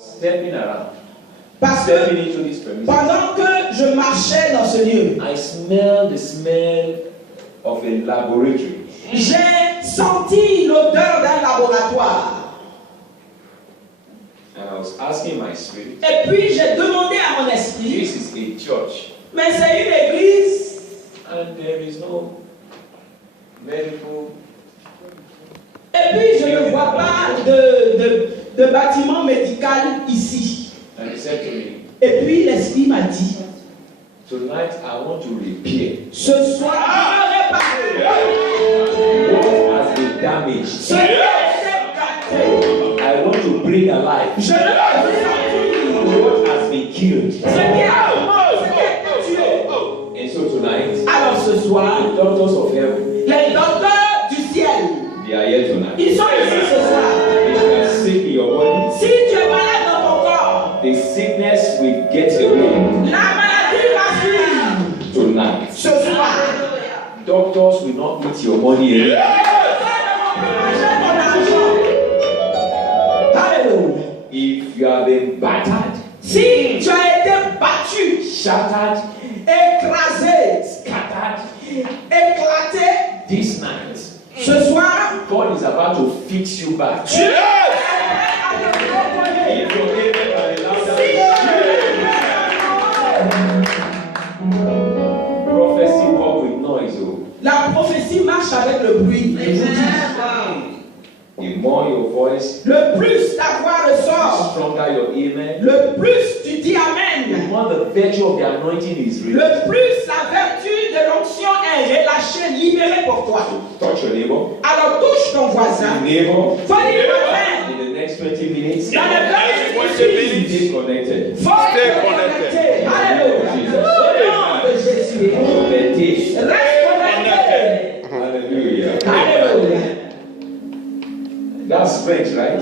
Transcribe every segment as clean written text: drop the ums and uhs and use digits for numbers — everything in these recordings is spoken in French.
Stepping around. Parce que pendant que je marchais dans ce lieu, I smelled the smell of a laboratory. J'ai senti l'odeur d'un laboratoire. And I was asking my spirit. Et puis j'ai demandé à mon esprit. This is a church. Mais c'est une église. And there is no medical. Et puis je ne vois pas de bâtiment médical ici. And he said to me. Et puis l'esprit m'a dit. Tonight I want to repair. Ce soir, je vais réparer. What has been damaged? Ce qui a été gâté. I want to bring alive. Je veux ressentir. What has been killed? Ce qui a été tué. And so tonight, alors ce soir, the doctors of heaven, les docteurs du ciel, they are here tonight. Ils sont ici ce soir. If you are sick in your body, si tu es malade dans ton corps, the sickness will get away. La maladie va fuir. Tonight. Ce soir. Doctors will not eat your money anymore. If you have been battered, si tu as été battu, shattered, écrasé, scattered, éclaté, this night, ce soir, God is about to fix you back. Dieu Prophecy walk with noise. La prophétie marche avec le bruit. The more your voice, le plus ta voix ressort, the stronger your amen. Le plus tu dis amen. The more the virtue of the anointing is released. Le plus la vertu de l'onction est relâchée, libérée pour toi. Touch your neighbor. Alors touche ton voisin. Neighbor. Faut dire amen. In the next 20 minutes. Dans les 20 minutes. Stay connected. Stay connected. Alléluia. Au nom de Jésus. Reste connecté. Hallelujah. Alléluia. That's French, right?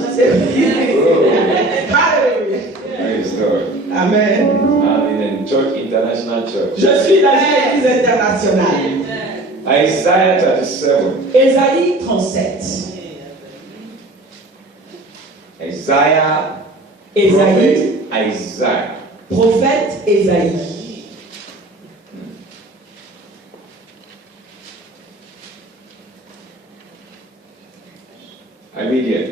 Hallelujah. Praise God. Amen. I'm in a church, international church. Je suis dans une église internationale. Isaiah 37. Ésaïe 37. Isaiah. Ésaïe. Isaiah. Prophète Ésaïe. I read here.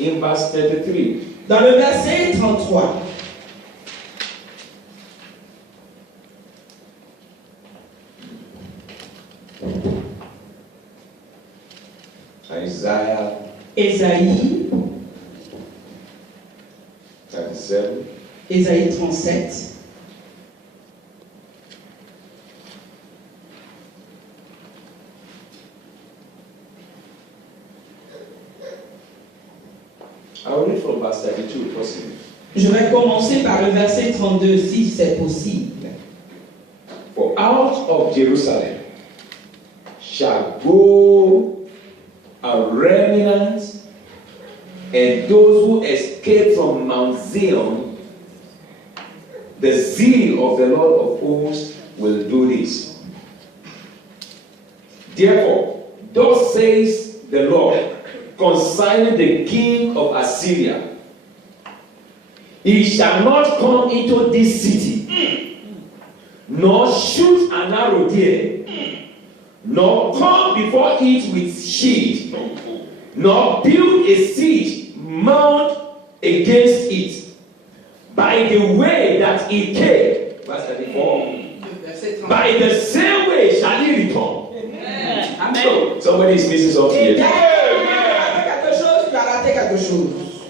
In verse 33. Dans le verset 33. Isaiah. Ésaïe. 37. Ésaïe 37. I will read from verse 32 if possible. Je vais commencer par le verset 32 si c'est possible. For out of Jerusalem shall go a remnant, and those who escape from Mount Zion, the zeal of the Lord of hosts will do this. Therefore, thus says the Lord concerning the king of Assyria, he shall not come into this city, nor shoot an arrow there, nor come before it with shield, nor build a siege mount against it. By the way that he came, verse 34, by the same way shall he return. Amen. So, somebody is missing something here. Quelque chose.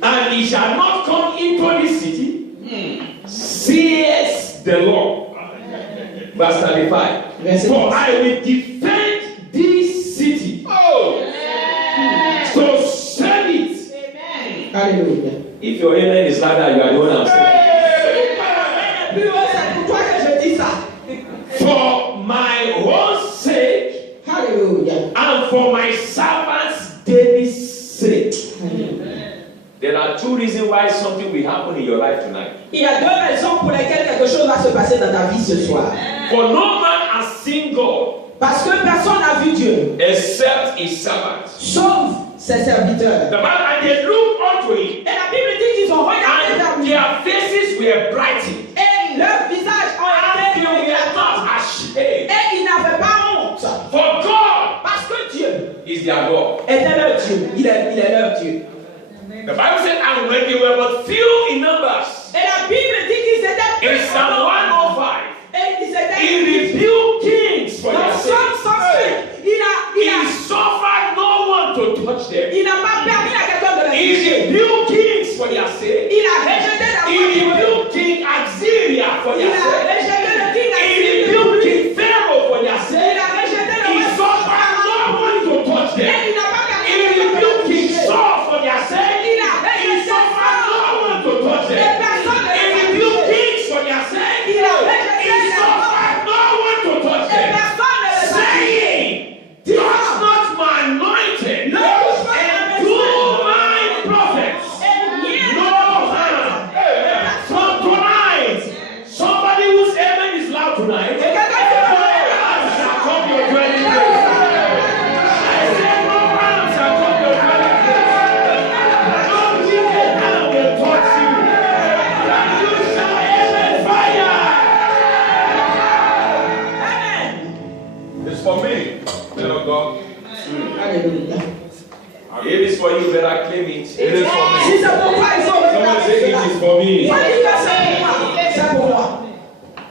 And he shall not come into this city, says the Lord. Verse 35. For I will defend this city. So save it. Amen. Hallelujah. If your amen is like that, you are the one I'm saying. For my own sake, hallelujah, and for my servants David's sake. There are two reasons why something will happen in your life tonight. Il y a deux raisons pour lesquelles quelque chose va se passer dans ta vie ce soir. For no man has seen God. Parce que personne n'a vu Dieu. Except his servants. Sauf ses serviteurs. The Bible, and they brightened. Et leurs visages ont And été they were éclatants. not ashamed. Et ils n'avaient pas honte. For God Parce que Dieu is their God. était leur Dieu. Il est leur Dieu. The Bible said, and when they were but few in numbers, Et la Bible dit qu'ils étaient peu in Psalm en nombre. 105, Et ils étaient he rebuked kings for dans their Psaume sake. 105. He suffered no one to touch them. Il n'a pas permis à quelqu'un de les He toucher. rebuked kings for their sake. Il a rejeté la He foi pour eux. rebuked King Assyria for Il their a sake. rejeté le king He Assyrie. rebuked King Pharaoh for their Il sake. a rejeté le He roi suffered no one to touch Et them. il n'a pas He permis à rebuked King quelqu'un de les toucher. Saul for their sake. Il a He rejeté suffered no one to touch Et them. personne ne He les a rebuked touchés. kings for their sake. Il a rejeté He suffered no one to touch Et them. personne ne les a touchés. Saying, touch not my anointed, Ne touche pas and ma do maison. my prophets Et rien no harm. From tonight, somebody whose amen is loud tonight, Et quelqu'un qui no harm shall come your dwelling place. I say no harm shall come your dwelling place. No wicked hand will touch you. You shall amen fire. Amen. It's for me, man of God. Alléluia. It is for you, better claim it. It is for me. Si c'est pour toi, il faut Someone say it is for me. Moi, je dis que c'est pour moi.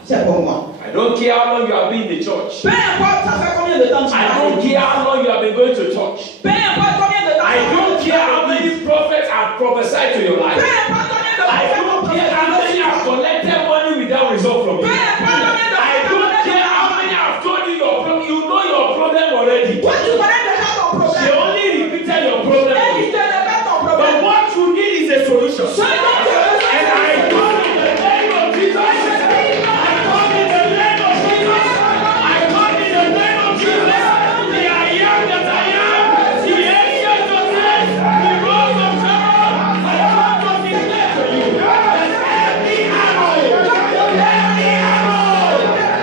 C'est pour moi. I don't care how long you have been in the church. Peu importe, ça fait combien de temps tu I vas don't care how long you have been going to church. Peu importe combien de temps I don't care how many prophets have prophesied to your Peu life. importe combien de I don't care how many have collected money without result from you. Peu importe combien de I don't care how many have told you your problem. You know your problem already. Toi, tu connais déjà ton They problème. only repeated your problem. Et il te répète ton But problème. what you need is a solution. Ce dont tu as besoin, And I come in the name of Jesus. I come in the name of Jesus. I come in the name of Jesus. The I am that I am. The ancient of days. The rose of Sharon. I come to declare to you that every arrow, every arrow,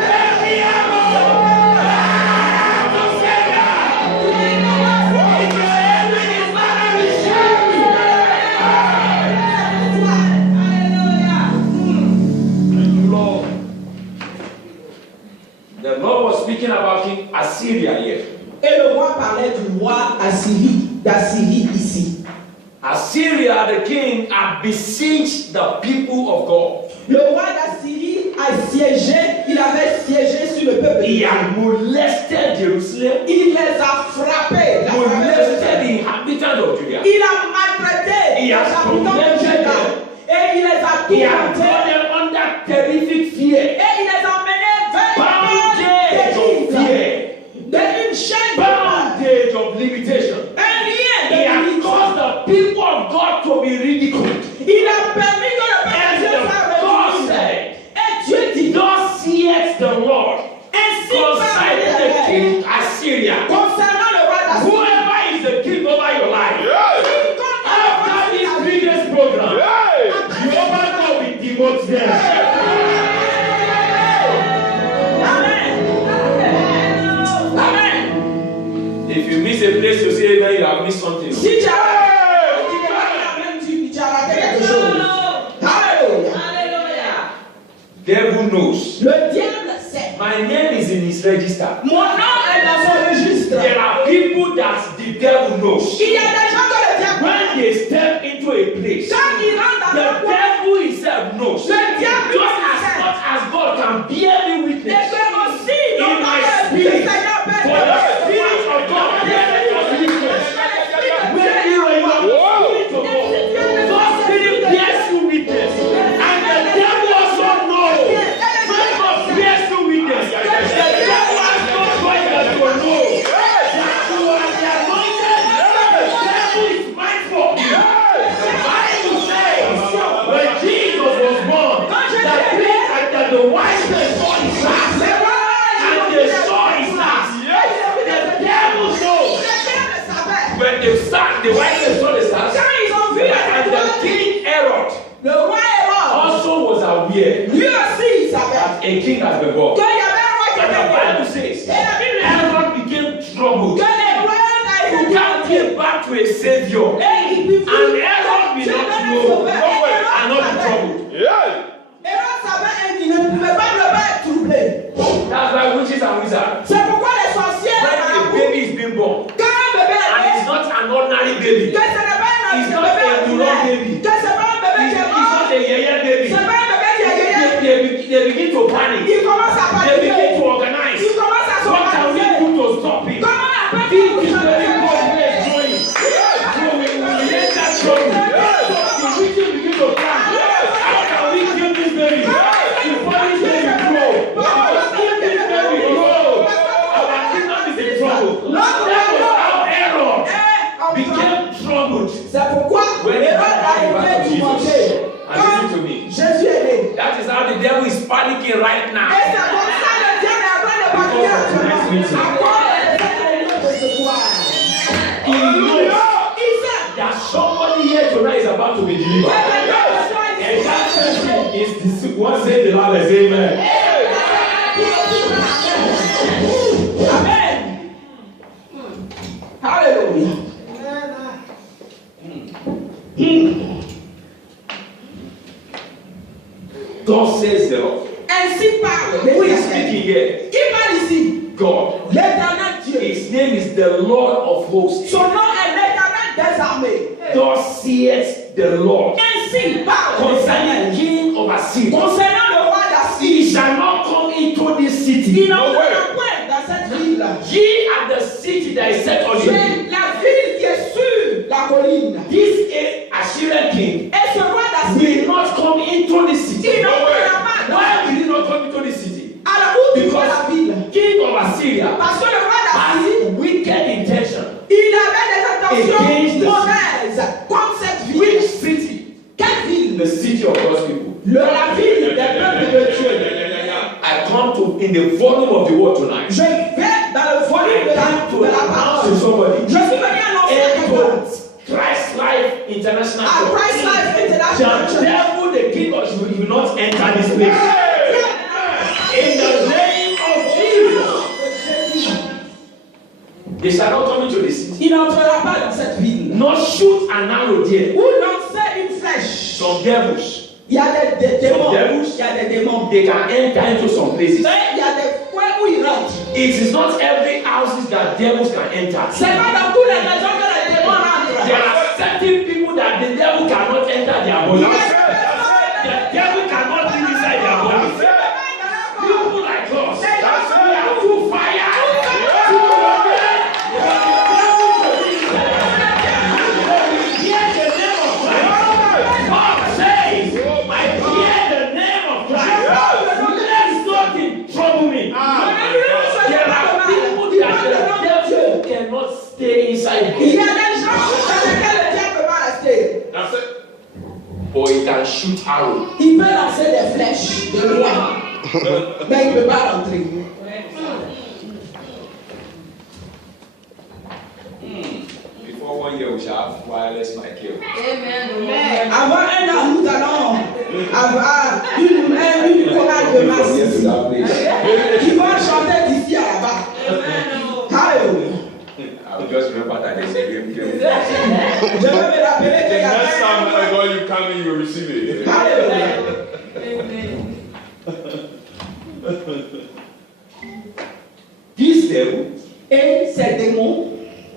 every arrow, to Savior. If your enemy is not a machine, thank you, Lord. The Lord was speaking about King Assyria here. Et le roi parlait du roi d'Assyrie ici. Assyria, the king, had besieged the people of God. Le roi d'Assyrie a siégé, il avait siégé sur le peuple. He had molested Jerusalem, Il les a frappés. molested the inhabitants of Judea. Il a maltraité He les has habitants de tormented Juda. them. Et il les a He had brought tourmentés. them under terrific fear, Et il les a emmenés vers bondage of fear, une chaîne de bondage of limitation. un lien He de had limite. caused the people of God to be ridiculed. Il a permis que le peuple And de Dieu the soit God ridicule. said, Et Dieu dit, thus saith the Lord, ainsi concerning the parle king Assyria, concernant le roi d'Assyrie. whoever is the king over your life, Quiconque after this previous program, you open up with devote them. Amen. Amen. If you miss a place to say amen, you have missed something. Si tu as même tu as raté quelque chose. Alléluia. Devil knows. Le diable sait. My name is in his register. Mon nom est dans son registre. There are people that the devil knows. Il y a des gens que le diable When they step into a place, quand il rentre dans the le coin, devil himself knows. le diable Just lui as sait. much as God can bear me Et witness que aussi, in non my pas le spirit, Seigneur for the spirit of God bear me witness. When you are in your spirit of God, God's spirit bears you witness. And the devil also knows. When God bears you witness, the devil has no choice but to know that you are the anointed. The devil is mindful of you. The Bible says when Jesus was born, that the wise men saw his ass, and they saw his ass. The devil knows. When the wise men saw the stars, and the king Herod Le roi Hérode, also was aware lui aussi, il savait that a king has been born. qu'il y avait un roi qui But the Bible était says né. Et la Bible dit Herod became troubled. que les royaumes a You été can't give back to a savior. Et il And Herod will not know and not be troubled. Hérode panic. Il commence à They begin paniquer. to organize. Il commence à What can we s'organiser. do to stop it? Comment après This tout is ça very good way of doing. So we enter trouble. The wicked begin to plan. How can we kill this baby? Before this baby grow. If this baby grow, our kingdom is in trouble. That was how Herod became troubled. C'est pourquoi Hérode a été tourmenté. And listen to me. Jésus est né. That is how the devil is panicking right Et now. c'est comme ça le diable est en train de paniquer actuellement. À cause de cette réunion de ce soir. He knows Il sait. that somebody here tonight is about to be delivered. And that person is the one saying the Lord, say amen. Amen. Hallelujah. God says the Lord. Ainsi parle Who is l'Éternel. speaking here? Qui parle ici? God. L'Éternel Dieu. His name is the Lord of hosts. Son nom est l'Éternel des armées. Thus saith the Lord Ainsi parle concerning l'Éternel. king of Assyria. Concernant le roi He d'Assyrie, shall not come into this il city. n'entrera point dans cette ville. Ye are the city that is set on the hill. C'est la ville qui est sur la colline. This Assyrian king Et ce roi d'Assyrie, will not come into this city. il n'entrera pas dans Why will he not come into this city? à la où tu vois la ville. King of Assyria Parce que le roi d'Assyrie, has wicked intention. il avait des Against intentions the mauvaises contre cette ville. Which city? Quelle ville? The city of God's people. La ville des peuples de Dieu. I come to in the volume of the word tonight. Je vais dans le volume de to la announce to parole. somebody. Je suis venu annoncer à And quelqu'un. to Christ Life International À Church. Christ Life International The Church. devil, the king of Israel, will not enter this place. In the name of Jesus. They shall not come into the city. Il n'entrera pas dans cette ville. Not shoot an arrow there. Ou lancer une flèche. Some devils, Il y a des démons. Some devils. Il y a des démons. they can enter into some places. Mais il y a des coins où ils rentrent. It is not every houses that devils can enter. C'est pas dans toutes les maisons que les démons rentrent. There are certain people that the devil cannot enter their body. The devil cannot live inside their body. People like us, we are too fire. Too wicked. For the devil to be inside us. We hear the name of Christ. God says, I hear the name of Christ. Let nothing trouble me. There are people that the devil cannot stay inside. Il y a des gens dans lesquels le diable peut pas rester. That's it. Or he can shoot arrow. Il peut lancer des flèches de loin. Mais il ne peut pas rentrer. Before 1 year, we shall have wireless mic here. Avant un an, nous allons avoir une chorale de masse Yes, to ici. that place. Qui vont chanter d'ici à là-bas. Alléluia. I'll just remember that there's a game. Je vais me rappeler qu'il y a Next time un when I an. go, you come in, you receive it. Alléluia. This devil, Et ces démons,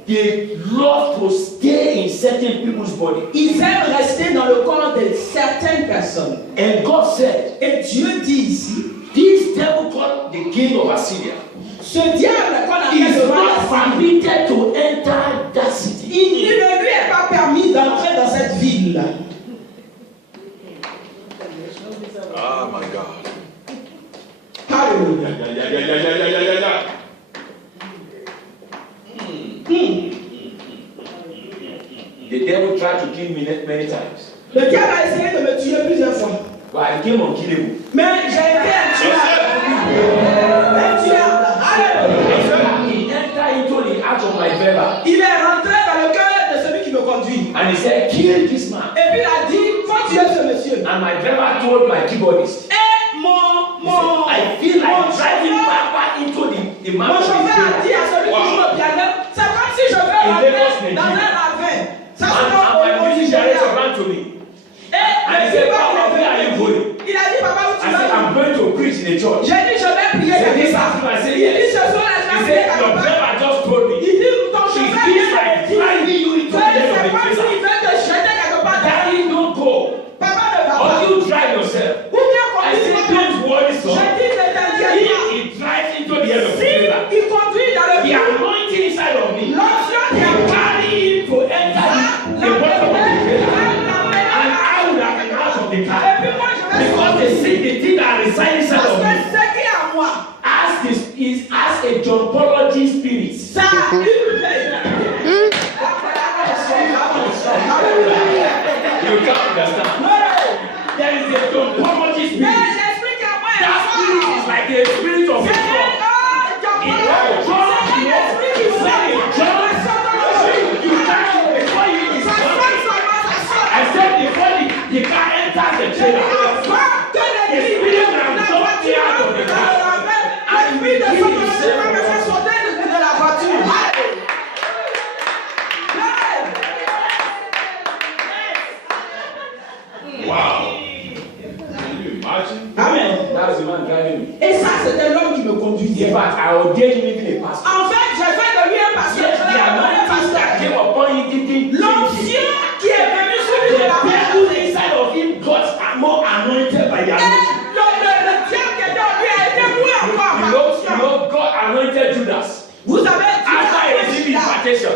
they love to stay in certain people's body. ils aiment rester dans le corps de certaines personnes. And God said, Et Dieu dit ici, this devil called the king of Assyria ce diable qu'on appelle is le roi not d'Assyrie, permitted to enter that city. il ne lui est pas permis d'entrer dans cette ville. Oh my God. Alléluia. Yeah. The devil tried to kill me many times, Le diable a essayé de me tuer plusieurs fois. but I became unkillable. Mais j'ai été un tueur. Un tueur. Alléluia. He entered into the heart of my brother Il est rentré dans le cœur de celui qui me conduit. and he said, kill this man. Et puis il a dit, faut tuer ce monsieur. And my brother told my keyboardist, Et mon I feel like driving back into the mon man. chauffeur a dit à celui qui joue au piano, c'est comme si je veux rentrer dans un ravin. Ça c'est And my musician ran to me. Et And he le said, papa Papa, where are you going? il a dit, papa, où tu I said, vas? I'm going to preach in a church. J'ai dit, je vais prier He said, quelque this part. afternoon. I said, Il dit, yes. ce soir, je He vais prier said, your quelque part. brother just told me. Il dit, ton He chauffeur feels vient like de dire, driving you into the c'est end of the comme s'il prison. veut te jeter quelque part. Daddy, don't go. Papa ne va Or pas. you drive yourself. Ou bien I said, conduis-moi. don't worry, Je son. dis, ne dompology spirit. Ça a une You can't understand. There is a dompology spirit. That spirit is like a spirit of God. I said before the car enters the trailer, the spirit will jump me out of the car and we give himself. Wow. Can you imagine? Amen. That's the man driving me. Et ça, c'était l'homme qui me conduisait. In fact, I ordained him even a pastor. En fait, j'ai fait de lui un pasteur. Yes, the anointing that came upon him didn't L'ancien qui est venu sur lui de the la people inside of him got more anointed by the anointing. Le diable qui était en lui a été moins encore. You know, God anointed Judas. Vous savez, After he received his invitation,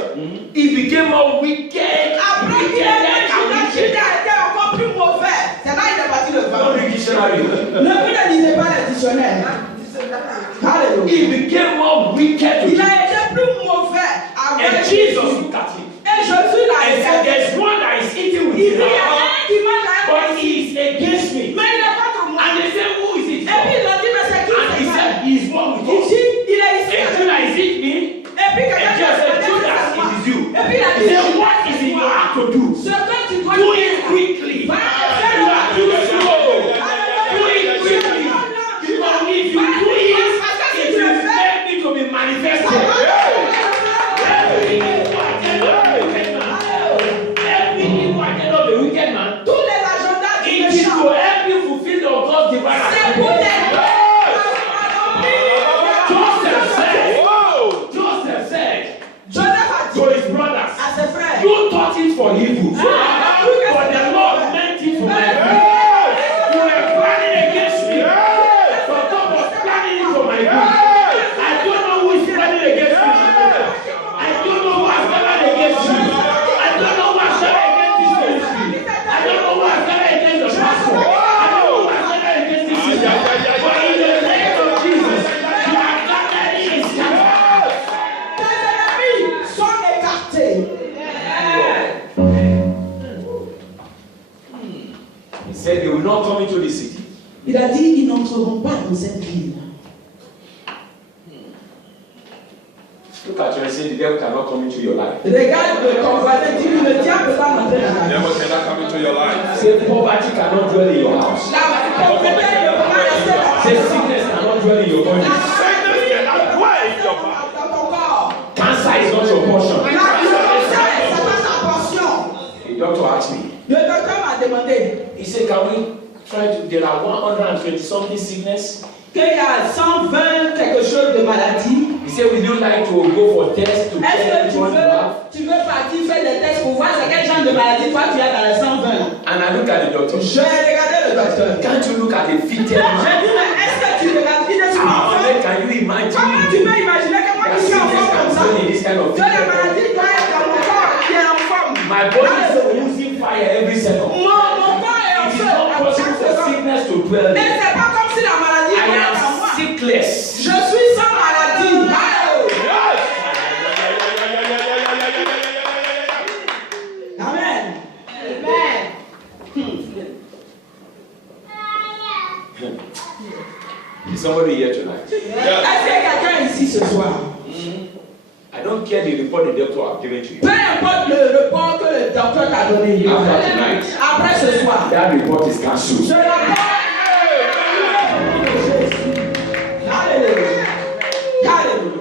he became more wicked. après qu'il ait fait Judas a été encore plus mauvais. C'est là qu'il est parti le Don't vent. read dictionary. Ne vous ne lisez pas les dictionnaires. Alléluia. He became more wicked. Il a été plus mauvais And avec Jesus Jésus. looked at him Et Jésus l'a and said, aidé. "There's one that is eating with Il dit, il y you, a un qui mange but avec he is against me." mais il est contre moi. And they said, "Who is it Et puis for?" ils ont dit, mais c'est qui And he c'est said, ça? "He is one with Il us." dit, il est ici. And Judas, is it me? Et puis quelqu'un And dit, Jesus said, c'est "Judas, moi. it is you." Et puis il a He dit, said, "What is in your heart to do? ce que tu dois Do faire, it quickly. va et fais You are too le slow. Do it quickly. Because if you do it, it will make me to be manifested." Every evil agenda of the wicked man, every evil agenda of the wicked man, tous les agendas du it is to méchant. help you fulfill the God's divine C'est pour assignment. t'aider Joseph said Joseph a to dit his brothers, à ses frères, "You thought it for evil, but the Lord meant it for my good. You were planning against me, but God was planning it for my good. I don't know who is planning against me. I don't know who has gathered against you. I don't know who has gathered against this ministry. I don't know who has gathered against the pastor. I don't know who has gathered against this sister. But in the name of Jesus, you are gathered in his camp." tes ennemis sont écartés. He said they will not come into the city. Il a dit, ils n'entreront pas dans cette ville. Look at you and say the devil cannot come into your life. Regarde ton voisin, dis le diable va rentrer dans ta vie. Devil cannot come into your life. Say poverty cannot dwell in your house. La pauvreté ne peut pas rester Say sickness cannot dwell in your body. Sickness cannot dwell in your body. dans ton corps. Cancer is not your portion. La cancer, c'est pas ta portion. The doctor asked me. Le docteur m'a demandé He said, "Can we try to? There are 120 something sickness." qu'il y a 120 quelque chose de maladie. He said, "Would you like to go for tests to Est-ce check que which one you have?" tu veux partir faire des tests pour voir c'est quel genre de maladie toi tu as dans les 120? And I looked at the doctor. J'ai regardé le docteur. Can't you look at the fitted J'ai man? dit, mais est-ce que tu regardes il est sur How l'enfant? can you imagine Comment tu peux imaginer que moi that qui suis en sickness forme can comme ça? dwell in this kind of Que la fitted man? maladie doit être dans mon corps qui est en forme. My body is losing fire every second. Mon corps est en It is feu. not possible for sickness to dwell Mais there. c'est pas comme si la maladie I doit être en am moi. sickless. Je suis sans maladie. Amen. Is somebody here tonight? Est-ce qu'il y a quelqu'un ici ce soir? I don't care the report the doctor have given to you. Peu importe le report que le docteur t'a donné. After tonight, Après ce soir. that report is cancelled. Je rappelle. Alléluia. Alléluia.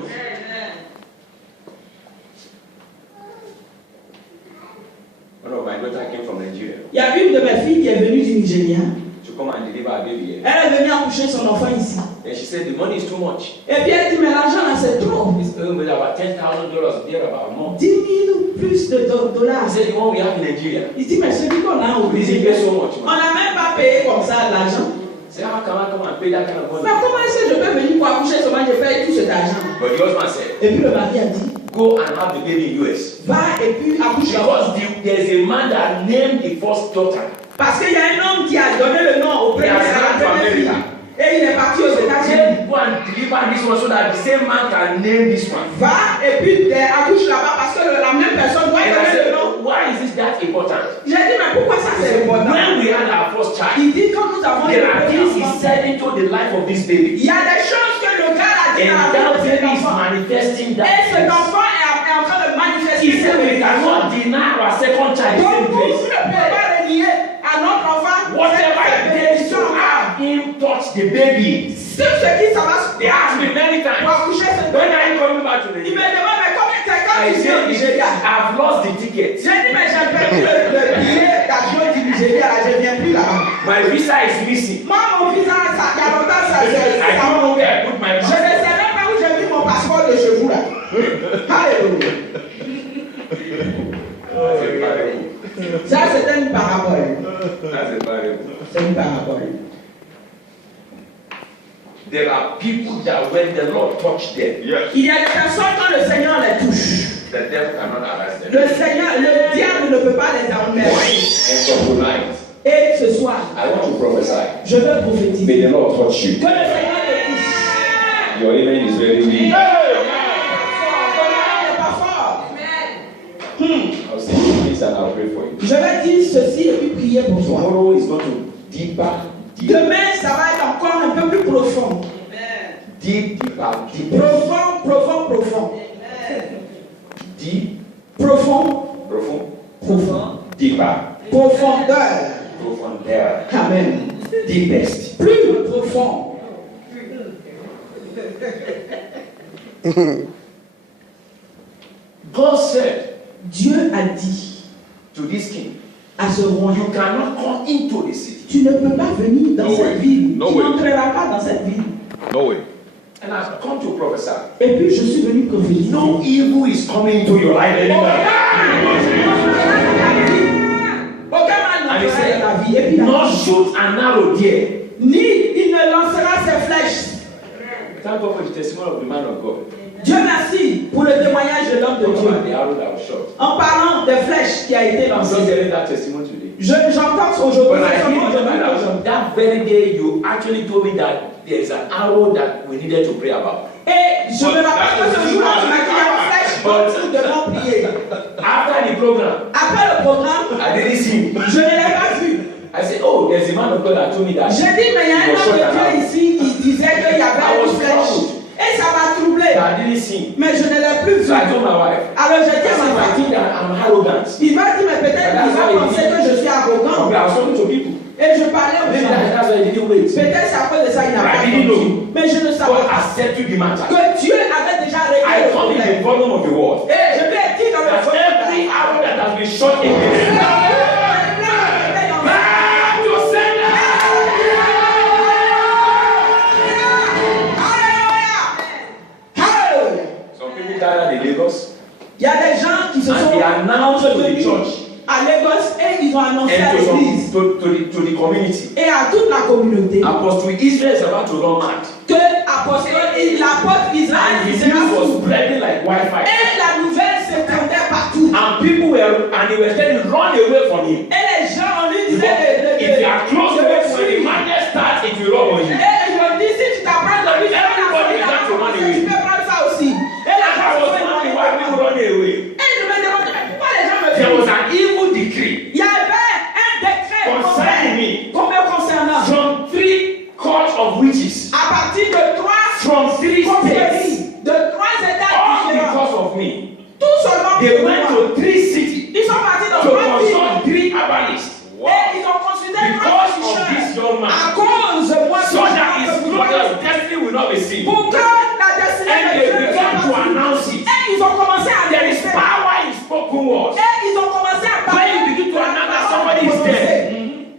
One of my daughters came from Nigeria Il y a une de mes filles qui est venue du Nigeria. to come and deliver a baby here. Elle est venue accoucher son enfant ici. And she said the money is too much. Et puis elle dit, mais l'argent là c'est trop. It's with about $10,000 there about a month. 10 000 plus de dollars. I said the one we have in Nigeria. Il dit, mais celui qu'on a au We didn't Nigeria, pay so much on money. n'a même pas payé comme ça l'argent. I said how can I come and pay that kind of Mais money? comment est-ce que je peux venir pour accoucher seulement je paye tout cet argent? But the husband said, Et puis le mari a dit, go and have the baby in US. va et puis accouche Because there's a man that named the first daughter. Parce qu'il y a un homme qui a donné le nom au He premier has à come la to première fille. America. Et il est parti aux États-Unis. Go and deliver this one so that the same man can name this one. Va et puis accouche là-bas parce que la même personne doit And I donner said, le nom. why is this that important? J'ai dit, mais pourquoi ça c'est important? When we had our first child, Il dit, quand nous avons there are things he enfants, said into the life of this baby. il y a des choses que le gars a dit And à la that vie de cet baby is enfant. manifesting Et that. cet enfant est en train de manifester. He said we cannot deny our second child the Donc, same vous ne place. pouvez pas relier à notre enfant. Whatever it takes to have him touch the baby. Tout ce qui ça va se They asked me many pour times, accoucher ce when are you coming back to the Il me Nigeria? demande, mais comment c'est quand I tu viens au said, Nigeria? I've lost the ticket. J'ai dit, mais j'ai perdu le billet d'avion du Nigeria, là, je ne viens plus là-bas. My visa is missing. Moi, mon visa, ça, il y a longtemps, ça, I don't know where I put my je ne passport. sais même pas où j'ai mis mon passeport de chez vous, là. Alléluia. Ça, c'était une parabole. That's a parable. C'est une parabole. There are people that when the Lord touched them, Yes. Il y a des personnes, quand le Seigneur les touche, the devil cannot arrest them. le Seigneur, le diable ne peut pas les emmerder. And so tonight, Et ce soir, I want to prophesy. je veux prophétiser. May the Lord touch you. Que le Seigneur te touche. Your amen is very weak. I'll say this and I'll pray for you. Je vais dire ceci et puis prier pour toi. Tomorrow is going to deeper, deeper, Demain, ça va être encore un peu plus profond. deeper. Profond, profond, profond. Deep, Profond, profond, profond. deeper, Profondeur. profondeur, Amen. deepest. Plus profond. God said Dieu a dit to this king, à ce roi, you cannot come into the city. tu ne peux pas venir dans No cette way. ville. No Tu way. n'entreras pas dans cette ville. No way. And I've come to prophesy. Et puis je suis venu prophétiser. No evil is coming into your life anymore. Aucun mal And he n'entrera said, dans ta vie. Et puis not shoot an arrow there. ni il ne lancera ses flèches. Thank God for the testimony of the man of God. Dieu merci pour le témoignage de l'homme de Talk about Dieu. the arrow that was shot. En parlant des flèches qui a été I'm just lancée. hearing that testimony today. J'entends aujourd'hui. But I seulement feel aujourd'hui. that that very day you actually told me that there is an arrow that we needed to pray about. Et je me rappelle que ce jour-là, tu m'as dit il y a une flèche dont nous devons prier. After the program, Après le programme, I didn't see him. je ne l'ai pas vu. I said, oh, there's a man of God that told me that. J'ai dit, mais il y a un homme de Dieu ici qui disait qu'il y avait une flèche. Et ça m'a troublé. I didn't see him. Mais je ne l'ai plus vu. So I told my wife, Alors j'ai I dit à said, ma I femme, think that I'm arrogant. il m'a dit, mais peut-être qu'il va penser que je suis arrogant. Okay, I was talking to people. Et je parlais aux Maybe gens. that's why he didn't wait. Peut-être c'est à cause de ça qu'il n'a pas I didn't know. compris. Mais je ne savais God pas has settled the matter. que Dieu avait déjà réglé I le told him problème. the volume of the word. Et je lui ai dit dans le That every arrow that has been shot against me, back to sender. Some people gathered in Lagos Il y a des gens qui se and sont they announced to the entretenus church à Lagos et ils ont annoncé à and l'église to the community. et à toute la communauté Apostle Israel is about to run mad. que l'apôtre Israël And his sera news was fou. spreading like wildfire. Et la nouvelle s'étendait partout. And people were, and they were telling him, run away from him. Et les gens lui Because disaient if you are close to him, when the fuir. madness starts, it will run on you. Et ils ont dit si tu t'apprends de lui, Everybody began to run away. tu peux prendre ça aussi. Et la And I was wondering why people run away. Et je me demandais pourquoi les gens me There was fuient. an evil decree Il y avait un décret concerning me comme concernant from 3 courts of witches, à partir de 3 from 3 states, confréries, de 3 états all différents. because of me. Tout seulement They pour went moi. to 3 cities Ils sont partis dans to 3 villes. consult 3 herbalists Et ils ont consulté 3 because of this physiciens. young man, À cause de moi, so that his glorious destiny will not be seen. pour que la destinée And de they Dieu ne began to soit pas vue. announce it. Et ils ont commencé à There is annoncer. power in spoken words. Et ils ont commencé à When parler. you begin to announce that somebody is dead,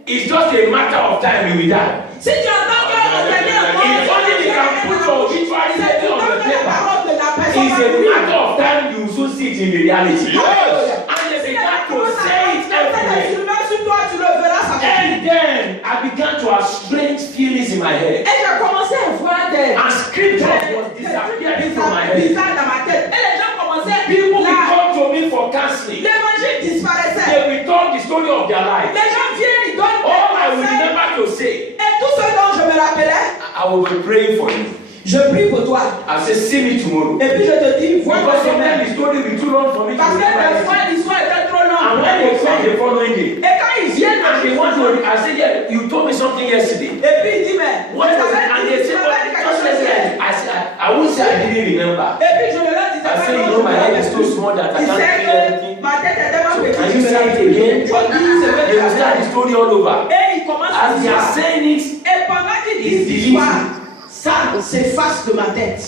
it's just a matter of time he will die. Si tu entends que quelqu'un est mort, It's only they can put your obituary c'est letter on tout the que la paper. parole de la personne It's va a vivre. matter of time you will soon see it in the reality. Yes. And they began to say it everywhere. Sur toi, tu le verras, ça va. And then I began to have strange feelings in my head. Et j'ai commencé à voir des And scriptures was disappearing from my head. bizarres dans ma tête. Et les gens commençaient People will là. come to me for counseling. L'évangile disparaissait. They will tell the story of their life. Les gens viennent, ils donnent All I will des conseils. remember to say, Et tout ce dont je me rappelais, I I will be praying for you. Je prie pour toi. I say, see me tomorrow. Et puis je te dis, vois Because moi sometimes demain. the story will be too long for me to Parce que remember des fois, everything. l'histoire était trop longue. And when they come the following day, Et quand ils viennent, and they want to, I say, yeah, you told me something yesterday. et puis il dit, mais, What je was it? t'avais And dit, they tu say, m'avais dit quelque chose hier. I said, I won't say I didn't remember. Et puis je leur disais, I say, you know, my head is too small that I il can't sait feel everything. que ma tête est tellement So petite. can you say it again? On dit, c'est vrai. They will start the story all over. Et il commence à As they are dire, saying it, et pendant qu'ils It's disent deleting. l'histoire, ça s'efface de ma tête.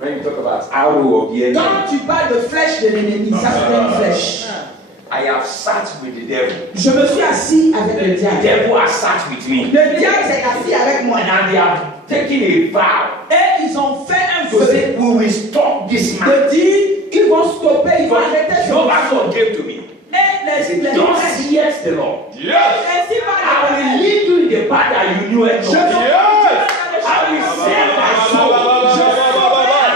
when you talk about arrow of the enemy, Quand tu parles de flèche de l'ennemi, ça fait une flèche. I have sat with the devil. Je me suis assis avec le The diable. devil has sat with me. Le diable s'est assis avec moi. And they have taken a vow Et ils ont fait un to feu say, we will stop this man. de dire, ils vont stopper, ils vont arrêter But ce Jehovah God gave to me. Et les Thus says the Lord. Yes. ainsi I va will le lead you in the path that you knew it Je not. Yes. I will save my soul.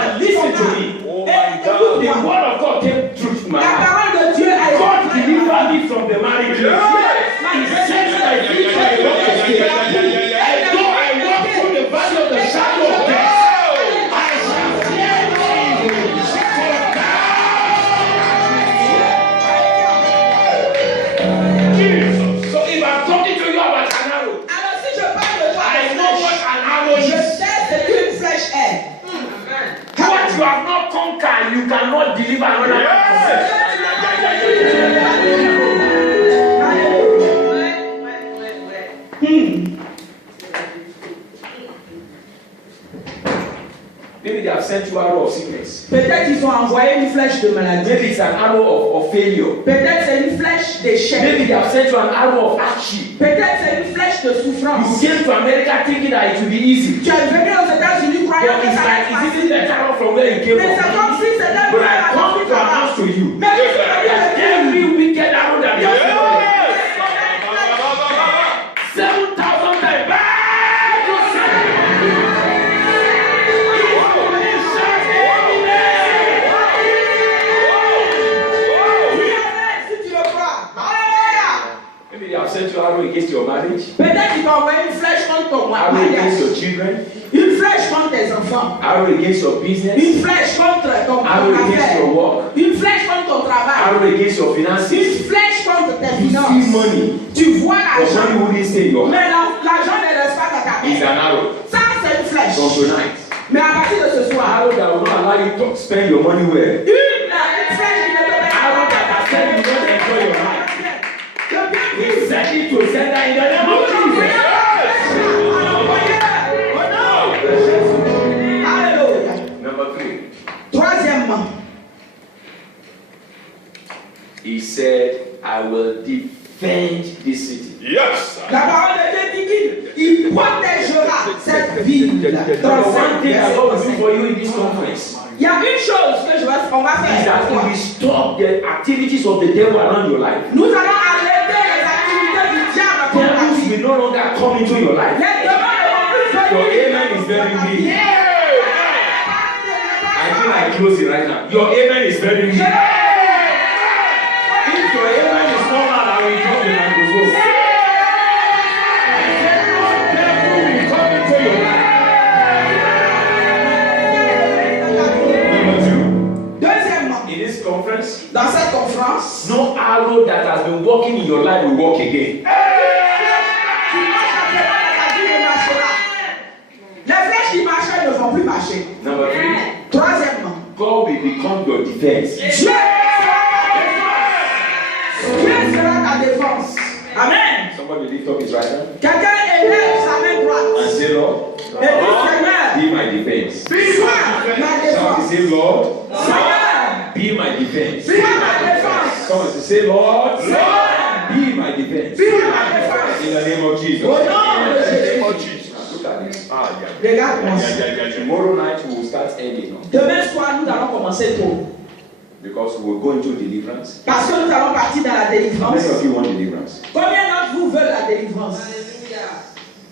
And listen to me. Oh Et my The God. word of God came true to my La heart. parole de Dieu a God été delivered me from the marriage. Yes. He set my feet on the rock to stay. And though I walk through the valley of the shadow of death, I shall fear no evil. Jesus. So if I'm talking to you about an arrow, Alors si je parle de toi, I know what an arrow je is. sais ce qu'une flèche est. What you have not conquered, you cannot deliver another man. Maybe they have sent you arrow of sickness. Peut-être ils ont envoyé une flèche de maladie. Maybe it's an arrow of failure. Peut-être c'est une flèche d'échec. Maybe they have sent you an arrow of hardship. Peut-être c'est une flèche de You souffrance. came to America thinking that it would be easy. Tu es venu aux États-Unis But croyant que it's ça like, allait it être isn't facile. better off from where you came Mais c'est from. comme si c'était But I come to announce to you Mais that every wicked arrow that they have sent you, 7,000 times back to sender. si tu le crois. Alléluia. Maybe they have sent you arrow against your marriage, Peut-être qu'ils t'ont envoyé une flèche contre ton arrow against mariage. your children, Une flèche contre tes enfants. arrow against your business, Une flèche contre ton arrow against affaire. your work, Une flèche contre ton travail. arrow against your finances. Une flèche contre tes You see finances. money, Tu vois but money l'argent. wouldn't stay in your hand. Mais l'argent ne reste pas dans ta It's tête. an arrow Ça, c'est une flèche. from tonight. Mais à partir de ce soir, Arrow that will not allow you to spend your money well. une flèche qui ne te permet Arrow that has said you don't enjoy your life. We send it to sender in the name of Jesus. Alléluia. Number 3. Troisièmement, He said, I will defend this city. Yes. la parole de Dieu dit qu'il protégera cette ville. The one thing I want to do for you in this conference Il y a une chose que on va is faire. that we will stop the activities of the devil around your life. Nous allons arrêter les activités du diable dans ta Devils vie. will no longer come into your life. Les démons ne vont plus Your venir. amen is very weak. Yeah. I feel like closing right now. Your amen is very weak. If your amen is not loud, I will drop the microphone. I said, no devil will come into your life. Number 2, Deuxièmement, in this conference, dans cette conférence, no arrow that has been working in your life will work again. tu marches actuellement dans ta vie ne marchera. Les flèches qui marchaient ne vont plus marcher. Number 3, Troisièmement, God will become your defense. Dieu sera ta défense. Dieu sera ta défense. Amen. Somebody lift up his right hand Quelqu'un élève sa main and droite say, Lord, et dit Seigneur, be my defense. sois ma Somebody défense. say, Lord, Seigneur, be my defense. sois ma défense. Somebody say, Lord, Seigneur, be my defense. sois ma défense. In the name of Jesus. Au nom de Jésus. Oh, Jesus. Look at this. Ah, yeah. Regarde-moi. Tomorrow night we will start early, no? Demain soir, nous allons commencer tôt. Because we will go into deliverance. Parce que nous allons partir dans la How délivrance. many of you want deliverance? Combien d'entre vous veulent la délivrance?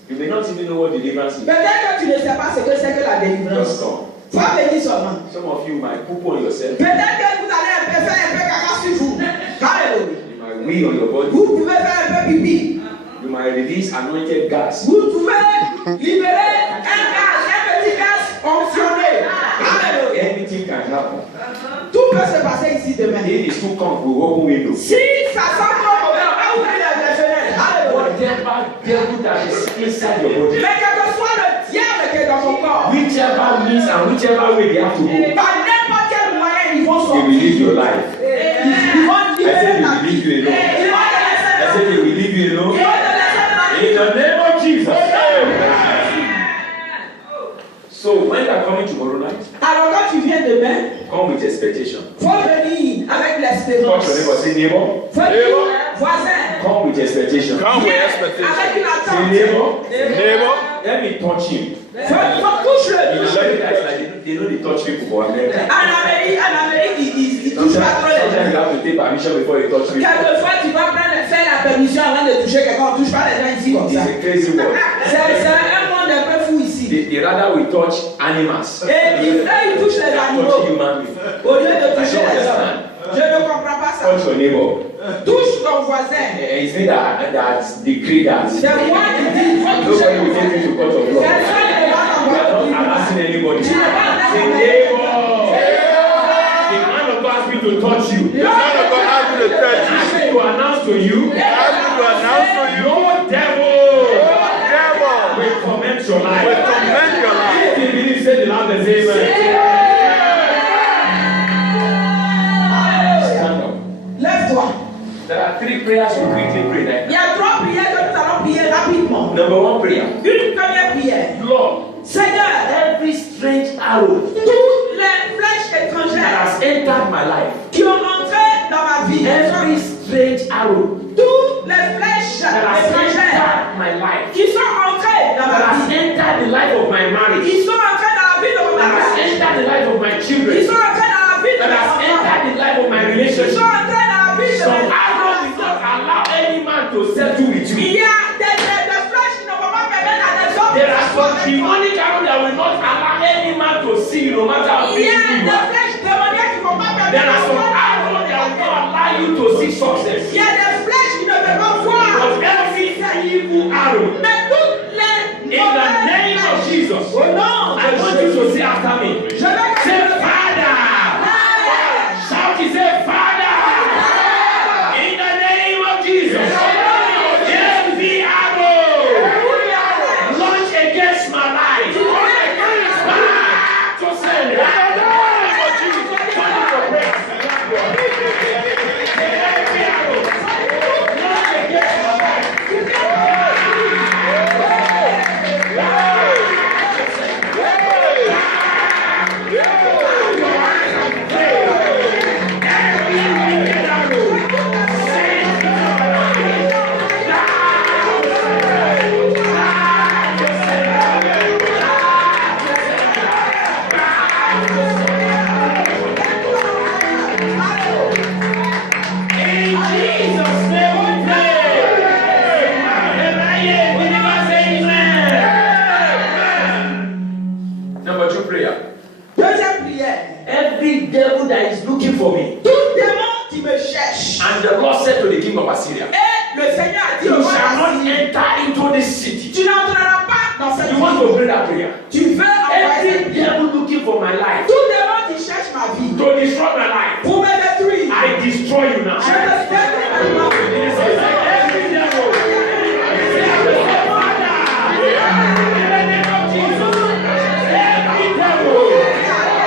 You may not even know what deliverance is. Peut-être que tu ne sais pas ce que c'est que la Just délivrance. come. Sois béni seulement. Some of you might poop on yourself. Peut-être que vous allez faire un peu caca sur vous. Alléluia. You might wee on your body. Vous pouvez faire un peu pipi. You might release anointed gas. Vous pouvez libérer un petit gaz fonctionné. Alléluia. Anything can happen. Tout peut se passer ici demain. If it's too cold, we open windows. Si ça sent trop mauvais, on va ouvrir les fenêtres. Alléluia. Whatever devil that is inside your body, Mais quel que soit le diable qui est dans ton corps, whichever means and whichever way they have to go, par n'importe quel moyen, ils vont they sortir. will live your life. Ils vont I said libérer they ta will leave vie. you alone. Ils vont te laisser I said they will leave you alone. Ils vont te laisser In the name of Jesus. So when they are coming tomorrow night, Alors quand tu viens demain, come with expectation. faut venir avec Touch l'espérance. your neighbor, say neighbor. Faut venir, voisin, Come with expectation. Come with avec expectation. une Say attente. neighbor. Neighbor, Let me touch him. Faut touche-le. In America, it's like they know they touch people for America. En Amérique, ils touchent Sometimes, pas trop les sometimes gens. you have to take permission before you touch people. Quelquefois, tu vas faire la permission avant de toucher quelqu'un. On touche pas les gens ici comme It's ça. a crazy world. C'est un monde un peu fou ici. They rather we touch animals. Et ils touchent les Touch animaux human beings. au lieu de toucher les hommes. Je ne comprends pas ça. Touch your neighbor. Touche ton voisin. It's me that decree that. C'est moi qui dis, il faut toucher Nobody ton will take voisin. you to court of law. Personne ne va We are t'envoyer. not harassing anybody. Tu n'as pas Say besoin neighbor. The man of God asked me to touch you. the man of God asked me to touch you. Asked me to announce to you. Asked me to announce to you, No devil devil, will torment your life. will torment your life. If you believe, say the loud and say amen. Stand up. Lève-toi. There are three prayers we quickly pray. Il y a trois prières que nous allons prier rapidement. Number one prayer. Une première prière. Lord, Seigneur, every strange arrow toutes les flèches that étrangères has entered my life, qui ont entré dans ma vie, every strange arrow toutes les flèches that has étrangères entered my life, qui sont entrées dans that ma has vie, entered the life of my marriage, qui sont entrées dans la vie de mon that has mariage, entered the life of my qui children, sont entrées dans la vie de that mes has enfants, entered the life of my qui relationship. sont entrées dans la vie de Some mes arrow will not allow any man to settle with Il you. y a des flèches qui ne vont pas permettre à des hommes There de are se some faire demonic arrow that will not allow any man to see you, no matter how Il y big a you des are. flèches démoniaques qui ne vont pas There permettre are some arrow that will not allow you to see success. Il y a des flèches qui ne peuvent pas voir. But every evil arrow, Mais toutes les in the name of Jesus, Au nom I de want you Jésus. to say after me. Je vais Say, Father. Shout, he say, Father. In the name of Jesus. Every arrow launch against my life. Back to sender. Every arrow launch against my life. In Jesus' name we pray. Amen. Number two prayer. Deuxième prière. Every devil that is looking for me, Tout démon qui me cherche. and the Lord said to the king of Assyria, Et le Seigneur a dit you au roi shall not d'Assyrie, enter into this city. tu n'entreras pas dans cette You want ville. to pray that prayer. Tu veux envoyer cette Every prière. devil looking for my life, Tout démon qui cherche ma vie to destroy my life, pour me détruire. I destroy you now. Je te détruis maintenant. Every devil, Father, in the name of Jesus, every devil,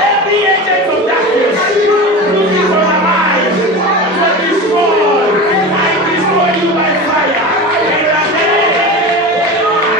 every agent of darkness looking for my life to destroy, I destroy you by fire. In the name of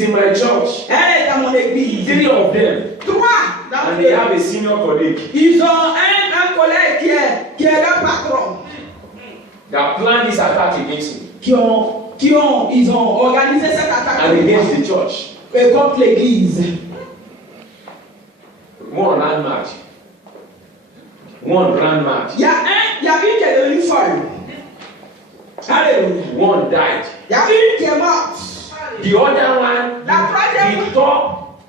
He's in my church. Elle est dans mon église. 3 of them. 3 And d'entre they eux. have a senior colleague Ils ont un collègue qui est leur patron. that planned this attack against me Ils ont organisé cette attaque and against the church. contre l'église. One ran mad. One ran mad. Il y a une qui est devenue folle. Alléluia. One died. Il y a une qui est morte. The other one, La troisième. the top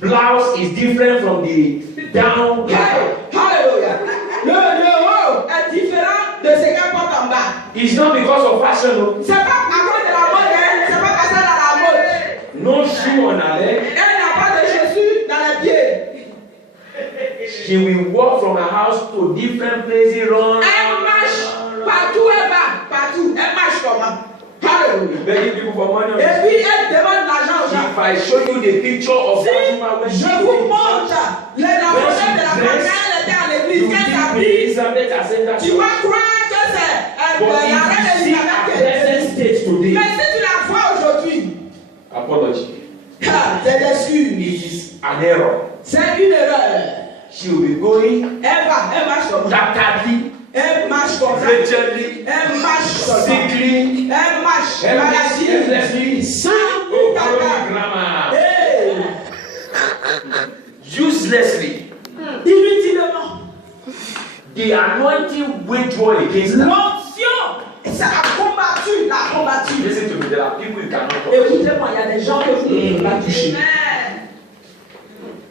blouse is different from the down. Alléluia. Le haut est différent de ce qu'elle porte en bas. It's not because of fashion. No. C'est pas à cause de la mode, hein. C'est pas parce qu'elle a la mode. No shoe on her leg. Elle n'a pas de chaussures dans les pieds. She will walk from her house to different places. Run. Elle marche partout, elle va partout. Elle marche comment? Alléluia. Begging people for money. Et puis elle demande l'argent aux gens. If I show you the picture of Si that woman when she je vous montre la photo de la femme quand elle était à you l'église, will qu'elle think s'habille, Elizabeth has said that. tu vas croire que c'est But la if you reine see Elisabeth her qui est present venue. state today, Mais si tu la vois aujourd'hui, apology. c'est d'excuses. It is an error. C'est une erreur. She will be going Elle marche comme ça. tactically, Elle marche comme ça. wretchedly, Elle marche comme ça. sickly, Elle marche maladie. helplessly, Sans oh, caca. grammar, Hey. uselessly. Inutilement. The anointing wage war against her. L'onction, ça a combattu, l'a combattu. Listen to me, there are people you cannot touch. Écoutez-moi, il y a des gens que vous ne pouvez pas toucher.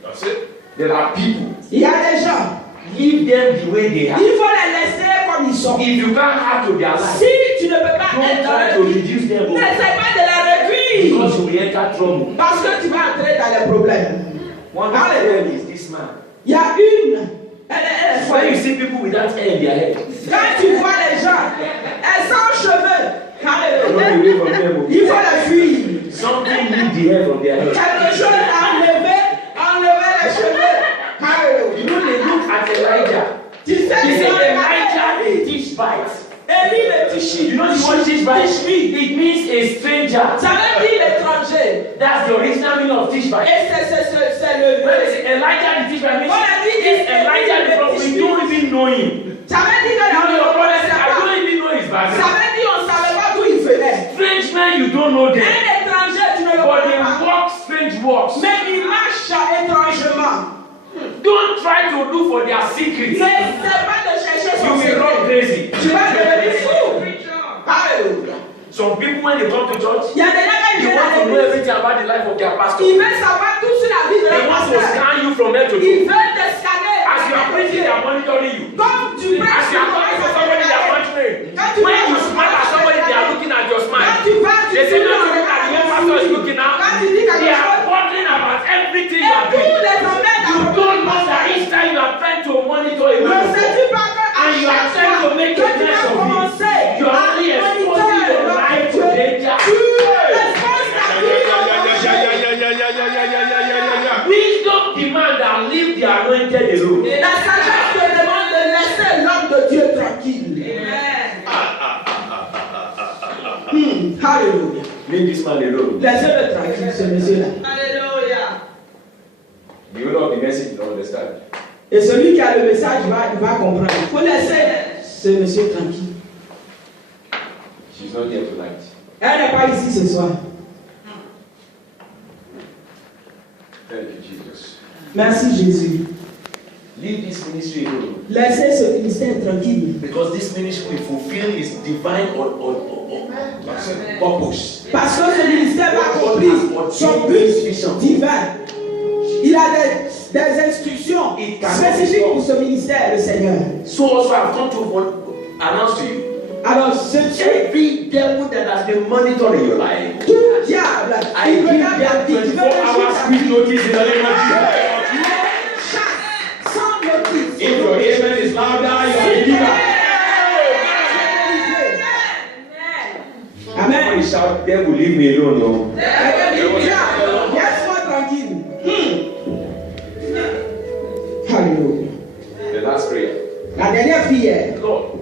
That's it. There are people. Il y a des gens, Leave them the way they are. il faut les laisser comme ils sont. If you can't add to their life, Si tu ne peux pas don't être dans try leur to vie, reduce them n'essaie pas de les réduire. because you will enter trouble. Parce que tu vas entrer dans les problèmes. One of them is this man. Il y a une, elle est When you folle. see people without hair in their head, Quand tu vois les gens, elles sont cheveux. run Alléluia. away from them. Il faut les fuir. Something need the hair from their head. Quelque chose à enlever les cheveux. Alléluia. You know they look at Elijah. Tu sais They que say c'est Elijah a Tishbite. Élie le Tishi. You know the word Tishbite? It means a stranger. Ça veut dire l'étranger. That's the original meaning of Tishbite. Et c'est le When they say Elijah the Tishbite means On a dit this Elijah the prophet, we don't even know him. Ça veut dire que You know your brother said, I ça don't even know his veut background. dire on ne savait pas d'où il venait. Strange men, you don't know them. Un étranger, tu ne le But they connais pas. walk strange walks. Mais il marche étrangement. Don't try to look for their secrets. N'essaie pas de chercher You son will run secret. crazy. Tu vas devenir fou. Alléluia. Some people, when they come to church, Il y a des gens qui they viennent want à to know l'église. everything about the life of their pastor. Ils veulent savoir tout sur la vie de They leur want to pasteur. scan you from head to Ils toe. veulent te scanner. As you are preaching, they are monitoring you. Comme tu As prêches, you are talking to somebody, they are monitoring. When you smile at somebody, they are looking at your smile. Quand tu vas, tu They say, souris don't dans you look at the way pastor is looking now. Quand tu dis quelque They are chose, wondering about everything you et are tous doing. les emmènent You à don't know that each time you are trying to monitor a Ne man, sais-tu pas que à and you are chaque trying to fois make que a tu mess vas of commencer it, you are only à exposing monitorer your life to danger. Wisdom demands that leave the anointed alone. La sagesse te demande de laisser l'homme de Dieu tranquille. Alléluia. Leave this man alone. Laissez-le tranquille, ce monsieur-là. The owner of the message don't understand. Et celui qui a le message il va comprendre. Il faut laisser ce monsieur tranquille. She's not here tonight. Elle n'est pas ici ce soir. Thank you, Jesus. Merci Jésus. Leave this ministry alone. Laissez ce ministère tranquille. Because this ministry will fulfill its divine purpose. Parce que ce ministère va accomplir son but divin. Il a des instructions spécifiques pour ce ministère, le Seigneur. So also I've come to announce to you. Alors, ce Every devil that has been monitoring your life, tout diable, I il give regarde ta them vie, 24 hours quick notice in the name of Jesus. chasse sans notice. If your amen is louder, you are believer. Amen. Somebody shout, devil, leave me alone, no. Laisse-moi tranquille. Alléluia. The last prayer. La dernière prière. Lord,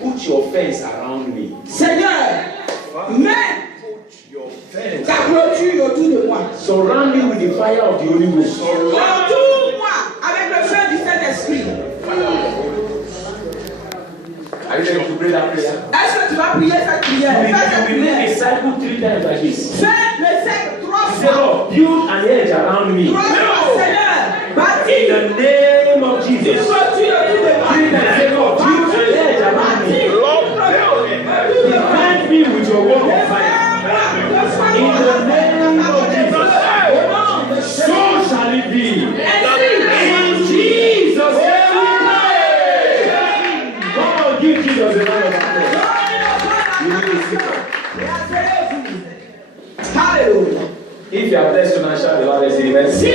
put your fence around me. Seigneur, mets Put your fence. ta clôture autour Surround me with the fire of the Holy Ghost. Entoure-moi avec le feu du Saint-Esprit. Are you ready to pray that prayer? Est-ce que tu vas prier cette prière? Fais cette We make a prière. cycle 3 times like this. Fais le cercle 3 Say, fois. Lord, build an edge around me. 3 fois, Seigneur. In Bâtis. the name of Tu Jesus. construis autour de moi. 3 times, say, Lord, build an edge around me. Defend me with your wall of fire. In the name of Jesus. So shall it be. In Jesus' name we pray. Come on, give Jesus a round of applause. You need to sit up. Hallelujah. If you are blessed tonight, shout the loudest amen. Si tu es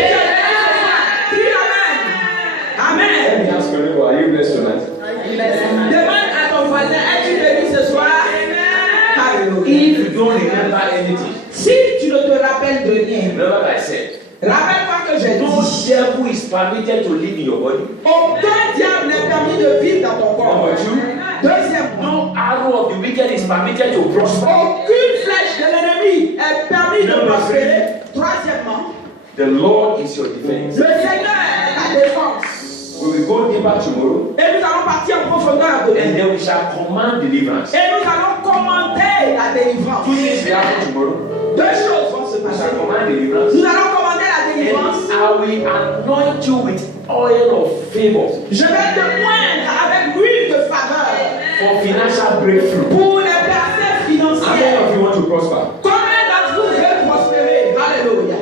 crie Amen. Let me ask you, are you blessed tonight? Demande à ton voisin, es-tu béni ce soir? Hallelujah. If you don't remember anything, Si tu ne te rappelles de rien, remember what I said. rappelle-toi que j'ai No dit, devil is permitted to live in your body. aucun diable n'est permis de vivre dans ton corps. Number 2, Deuxièmement, no arrow of the wicked is permitted to prosper. aucune flèche de l'ennemi est permis de Number prospérer. Troisièmement, The Lord is your defense. le Seigneur est ta défense. We will go deeper tomorrow, Et nous allons partir en profondeur and demain. then we shall command deliverance. Et nous allons commander la délivrance. 2 things will happen tomorrow. Deux choses vont se We passer. shall command deliverance, Nous allons commander la délivrance. and I will anoint you with oil of favor Je vais te moindre avec l'huile de faveur for financial breakthrough. pour les personnes How many financières. of you want to prosper? Combien d'entre vous veulent prospérer? Alléluia.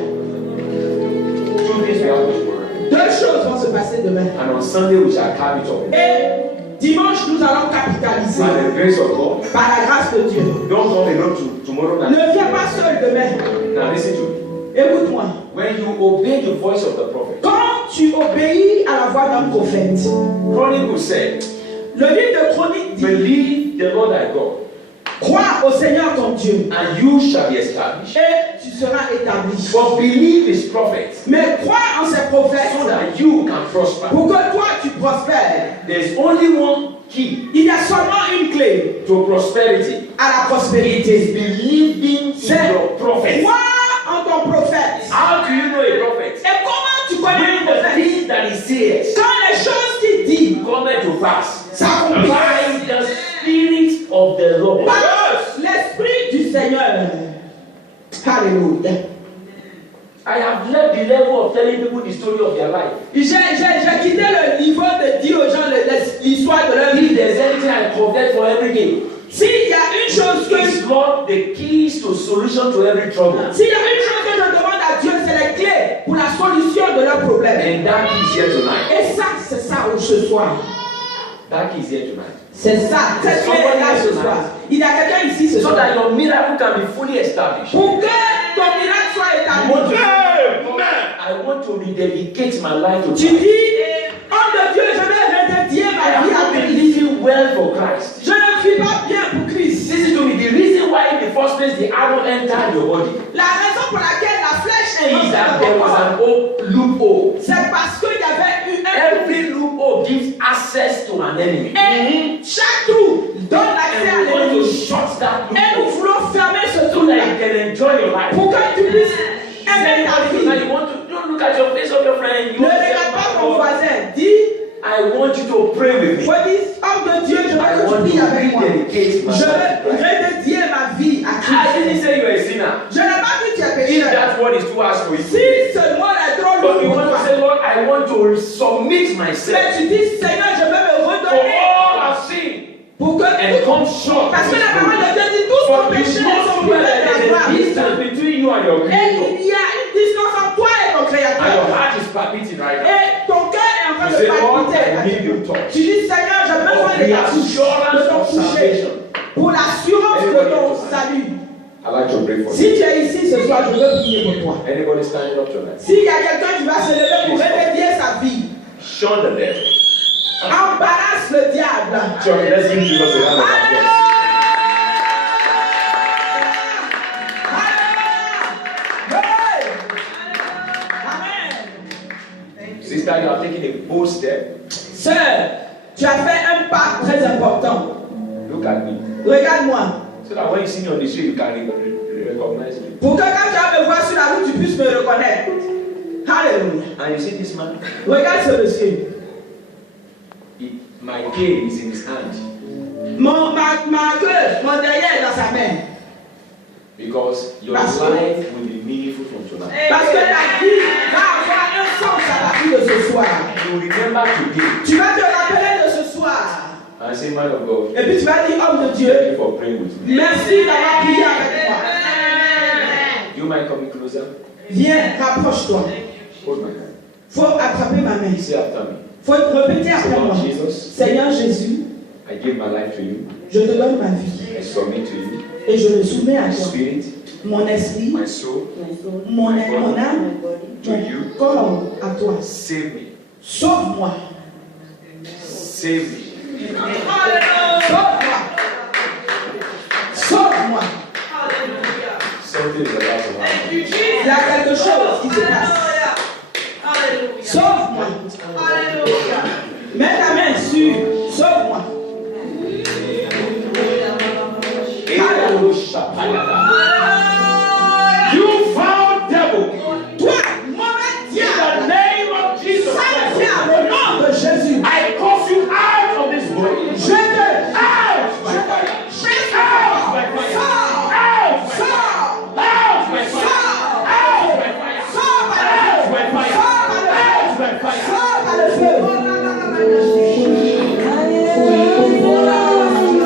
2 things will happen tomorrow. Deux choses vont se passer demain. And on Sunday we shall carry it up. Et dimanche, nous allons capitaliser By the grace of God. par la grâce de Dieu. Don't come alone tomorrow night. Ne viens pas seul demain. Now listen to me. Écoute-moi. When you obey the voice of the prophet, Quand tu obéis à la voix d'un prophète, Chronicle said, le livre de Chronique dit, believe the Lord thy God, crois au Seigneur ton Dieu and you shall be established. et tu seras établi. But believe his prophets, Mais crois en ces prophètes so that you can prosper. pour que toi tu prospères. There's only one key Il y a seulement une clé to prosperity. à la It prospérité. is believing in your prophet. Crois en ton prophète. How do you know a prophet? Et comment tu connais When un the prophète? things that he says Quand les choses qu'il dit come to pass s'accomplissent by the Spirit of the Lord. par l'Esprit du Seigneur. Alléluia. I have left the level of telling people the story of their life. J'ai quitté le niveau de dire aux gens l'histoire de leur If vie. there's anything I covet for every day, S'il y a une chose que it's Lord the keys to solution to every trouble. S'il y a une chose que je demande à Dieu, c'est les clés pour la solution de leurs problèmes. And that key is here tonight. Et ça, c'est ça ce soir. That key is here tonight. C'est ça. Cette clé est là ce soir. Il y a quelqu'un ici ce So soir. that your miracle can be fully established. Pour que ton miracle soit établi. I want to rededicate my life to Tu Christ. dis, homme de Dieu, je vais redédier I ma vie à have been Christ. living well for Christ. Je ne vis pas bien pour Christ. Listen to me. The reason why in the first place the arrow entered your body La raison pour laquelle la flèche est is that entrée there dans ton was corps, an loophole. c'est parce qu'il y avait eu un Every loophole gives access to an enemy. et chaque trou donne l'accès à And we want to l'ennemi. shut that Et nous loophole voulons fermer ce so trou-là that you can enjoy your life. pour que tu puisses aimer ta Now vie. you want to don't look at your face of your friend. You Ne want to regarde pas ton say, voisin. Dis, I want you to pray with me. faut dire, homme de Dieu, je I veux que want tu to pries avec moi. rededicate my Je life veux to Christ. redédier ma vie à I Christ. didn't say you're a sinner. Je n'ai pas dit que tu es If pécheur. that word is too harsh for you. Si ce mot est trop But lourd you pour want to toi, say, Lord, I want to submit myself mais tu dis, Seigneur, je veux me for redonner all I've seen pour que and come short. parce que la parole de Dieu dit tous nos But you péchés know sont well privés that de la there's gloire. a distance between you and your Et creator. il y a une distance entre toi et ton And your Créateur. heart is palpitating right now. Et ton cœur est en train You de say, Lord, palpiter. I need your touch. Tu dis, Seigneur, j'ai besoin Of de the ta touche, de assurance ton of toucher, salvation. pour l'assurance de ton salut. I'd like to pray for you. Si tu es ici ce soir, je veux prier pour toi. Anybody standing up tonight? S'il y a quelqu'un qui va se lever pour redédier sa vie, Shun the devil. embarrasse le diable. Church, let's give Jesus a round of applause. Sister, you are taking a bold step. Sœur, tu as fait un pas très important. Look at me. Regarde-moi. So that when you see me on the street, you can recognize me. Pour que quand tu vas me voir sur la route, tu puisses me reconnaître. Alléluia. And you see this man? Regarde ce monsieur. My cane is in his hand. Ma queue, mon derrière est dans sa main. Because your life will be meaningful from tonight. Parce que la vie va avoir un sens à la vie de ce soir. You remember today. Tu vas te rappeler de ce soir. And say, man of God. Et puis tu vas dire, homme de Dieu, Thank you for praying with me. merci d'avoir prié avec moi. You might come closer. Viens, rapproche-toi. Hold my hand. Faut attraper ma main. Say after me. Faut répéter après moi. Jesus, Seigneur Jésus, I give my life to you. je te donne ma vie. I submit to you. Et je me soumets à My toi. spirit, Mon esprit, my soul, mon âme, to you. mon corps à toi. Save me. Sauve-moi. Save me. Sauve-moi. Sauve-moi. Something is about to happen. Il y a quelque chose qui se passe. Sauve-moi. Mets ta main sur. Sauve-moi. Alléluia.